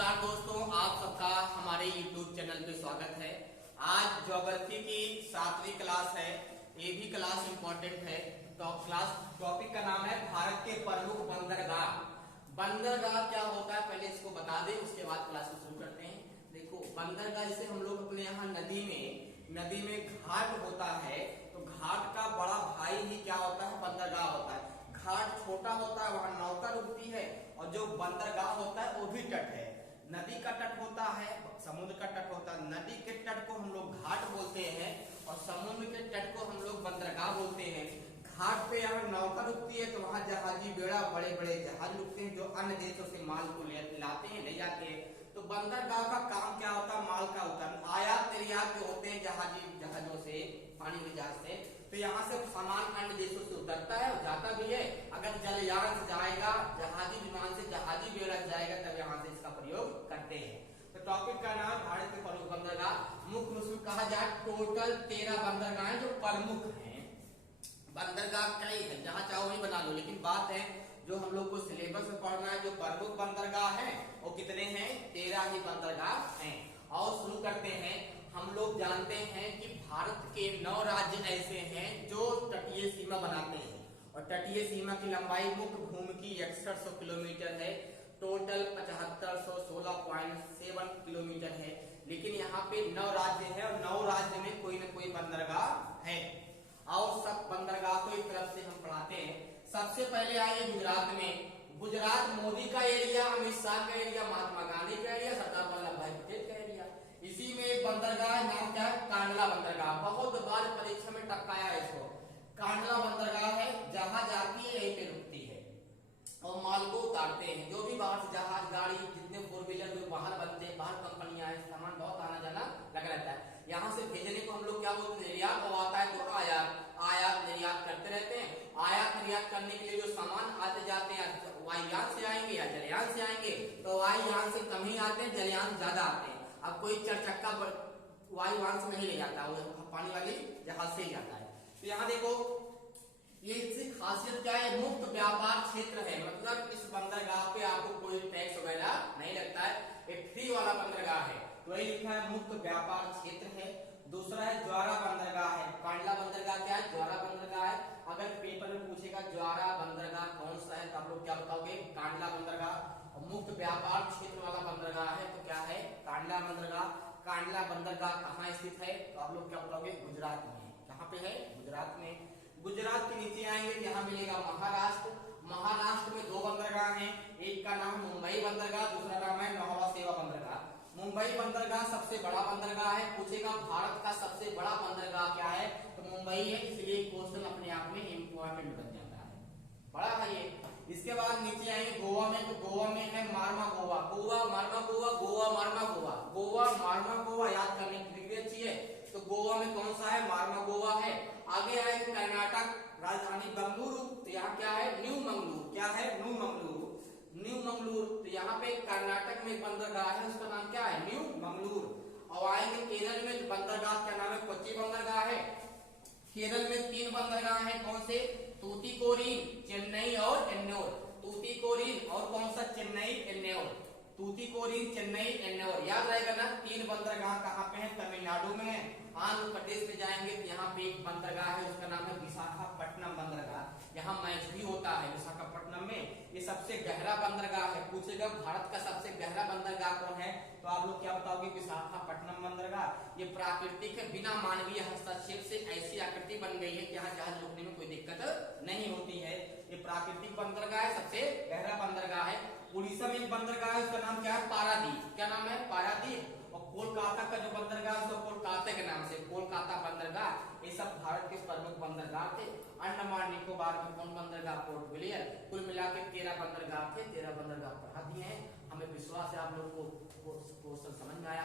नमस्कार दोस्तों, आप सबका हमारे YouTube चैनल पे स्वागत है। आज ज्योग्राफी की 7वीं क्लास है। ये भी क्लास इंपॉर्टेंट है। तो क्लास टॉपिक का नाम है भारत के प्रमुख बंदरगाह। बंदरगाह क्या होता है पहले इसको बता दें, उसके बाद क्लास को शुरू करते हैं। देखो, बंदरगाह जैसे हम लोग अपने यहाँ नदी में घाट होता है, तो घाट का बड़ा भाई ही क्या होता है, बंदरगाह होता है। घाट छोटा होता है, वहां नौका रुकती है, और जो बंदरगाह होता है वो भी तट है। नदी का तट होता है, समुद्र का तट होता है। नदी के तट को हम लोग घाट बोलते हैं और समुद्र के तट को हम लोग बंदरगाह बोलते हैं। घाट पे अगर नौका रुकती है तो वहां जहाजी बेड़ा, बड़े बड़े जहाज रुकते हैं जो अन्य देशों से माल को लाते हैं, ले जाते हैं। तो बंदरगाह का काम क्या होता है, माल का उतारना, आयात निर्यात जो होते हैं जहाजों से, पानी में जहाज से। तो यहाँ से सामान अन्य देशों से उतरता है और जाता भी है। अगर जलयान से जाएगा, जहाजी विमान से जहाजी बेड़ा जाएगा, तब यहाँ से इसका प्रयोग करते हैं। तो टॉपिक का नाम भारत के प्रमुख बंदरगाह। मुख्य रूप से कहा जाए टोटल 13 बंदरगाह जो प्रमुख हैं। बंदरगाह कई है, जहां चाहो वही बना लो, लेकिन बात है जो हम लोग को सिलेबस में पढ़ना है, जो प्रमुख बंदरगाह है वो कितने हैं, 13 ही बंदरगाह हैं। और शुरू करते हैं। हम लोग जानते हैं कि भारत के 9 राज्य ऐसे हैं जो तटीय सीमा बनाते हैं, और तटीय सीमा की लंबाई मुख्य भूमि की 6100 किलोमीटर है। टोटल 7516.7 किलोमीटर है। लेकिन यहाँ पे 9 राज्य है और 9 राज्य में कोई न कोई बंदरगाह है, और सब बंदरगाह को एक तरफ से हम पढ़ाते हैं। सबसे पहले आइए गुजरात में। गुजरात मोदी का एरिया, अमित शाह का एरिया, महात्मा गांधी का एरिया, सरदार वल्लभ भाई पटेल का एरिया। इसी में एक बंदरगाह है, नाम क्या है, कांडला बंदरगाह। बहुत बार परीक्षा में टपकाया है इसको। कांडला बंदरगाह है, जहां जाती है यहीं पे रुकती है और माल को उतारते हैं। जो भी बाहर से जहाज, गाड़ी, जितने 4 व्हीलर जो बाहर बनते हैं, बाहर कंपनियां हैं, सामान बहुत आना जाना लगा रहता है। यहाँ से भेजने को हम लोग क्या बोलते हैं, निर्यात, और आता है तो आयात निर्यात करते रहते हैं। आयात निर्यात करने के लिए जो सामान आते जाते हैं, वायुयान से आएंगे या जलयान से आएंगे, तो वायुयान से कम ही आते हैं, जलयान ज्यादा आते हैं। अब कोई 4 चक्का वायुयान से नहीं ले जाता, वो पानी वाली जहाज से ही जाता है। तो यहाँ देखो, ये इसकी खासियत क्या है, मुक्त व्यापार क्षेत्र है। मतलब इस बंदरगाह पे आपको कोई टैक्स वगैरह नहीं लगता है, एक फ्री वाला बंदरगाह है। तो वही लिखा है, मुक्त व्यापार क्षेत्र है। दूसरा है ज्वारा बंदरगाह है। कांडला बंदरगाह क्या है, ज्वारा बंदरगाह है। अगर पेपर में पूछेगा ज्वारा बंदरगाह कौन सा है, तो आप लोग क्या बताओगे, कांडला बंदरगाह। और मुक्त व्यापार क्षेत्र वाला बंदरगाह है तो क्या है, कांडला बंदरगाह। कांडला बंदरगाह कहाँ स्थित है, तो आप लोग क्या बताओगे, गुजरात में। कहाँ पे है, गुजरात में। गुजरात के नीचे आएंगे, यहाँ मिलेगा महाराष्ट्र। महाराष्ट्र में 2 बंदरगाह हैं, एक का नाम मुंबई बंदरगाह, दूसरा नाम है नौहवा सेवा बंदरगाह। मुंबई बंदरगाह सबसे बड़ा बंदरगाह है। पूछेगा भारत का सबसे बड़ा बंदरगाह क्या है, तो मुंबई है, इसलिए क्वेश्चन अपने आप में इंपॉर्टेंट बन जाता है, बड़ा है ये। इसके बाद नीचे आएंगे गोवा में, तो गोवा में है मार्मा गोवा। गोवा मार्मा गोवा, गोवा मार्मा गोवा, गोवा मार्मा गोवा, याद करने की डिग्री अच्छी है। तो गोवा में कौन सा है, मार्मा गोवा है। आगे आएंगे कर्नाटक, राजधानी बंगलुरु, तो यहाँ क्या है, न्यू मंगलूर। क्या है, न्यू मंगलूर, न्यू मंगलूर। तो यहाँ पे कर्नाटक में एक बंदरगाह है, उसका नाम क्या है, न्यू मंगलूर। और आएंगे केरल में, बंदरगाह का नाम है कोच्चि बंदरगाह है। केरल में 3 बंदरगाह हैं, कौन से, तूतीकोरिन, चेन्नई और एन्नोर। तूतीकोरिन और कौन सा, चेन्नई एन्नोर। तूतीकोरिन, चेन्नई एन्नोर, याद रहेगा ना। 3 बंदरगाह कहाँ पे है, तमिलनाडु में है। आंध्र प्रदेश में जाएंगे तो यहाँ पे एक बंदरगाह है, उसका नाम है विशाखापट्टनम बंदरगाह। यहाँ मैच भी होता है विशाखापट्टनम में। ये सबसे गहरा बंदरगाह है। पूछेगा भारत का सबसे गहरा बंदरगाह कौन है, तो आप लोग क्या बताओगे, विशाखापट्टनम बंदरगाह। ये प्राकृतिक है, बिना मानवीय हस्तक्षेप से ऐसी आकृति बन गई है कि यहाँ जहाज रोकने में कोई दिक्कत नहीं होती है। ये प्राकृतिक बंदरगाह है, सबसे गहरा बंदरगाह है। उड़ीसा में एक बंदरगाह है, उसका नाम क्या है, पारादीप। क्या नाम है, पारादीप। और कोलकाता का जो बंदरगाह है, उसको कोलकाता के नाम से कोलकाता बंदरगाह। ये सब भारत के प्रमुख बंदरगाह थे। अंडमान निकोबार में कौन बंदरगाह, पोर्ट ब्लेयर। कुल मिलाकर 13 बंदरगाह थे। 13 बंदरगाह पढ़ा दिए हैं। हमें विश्वास है आप लोग को क्वेश्चन समझ में आया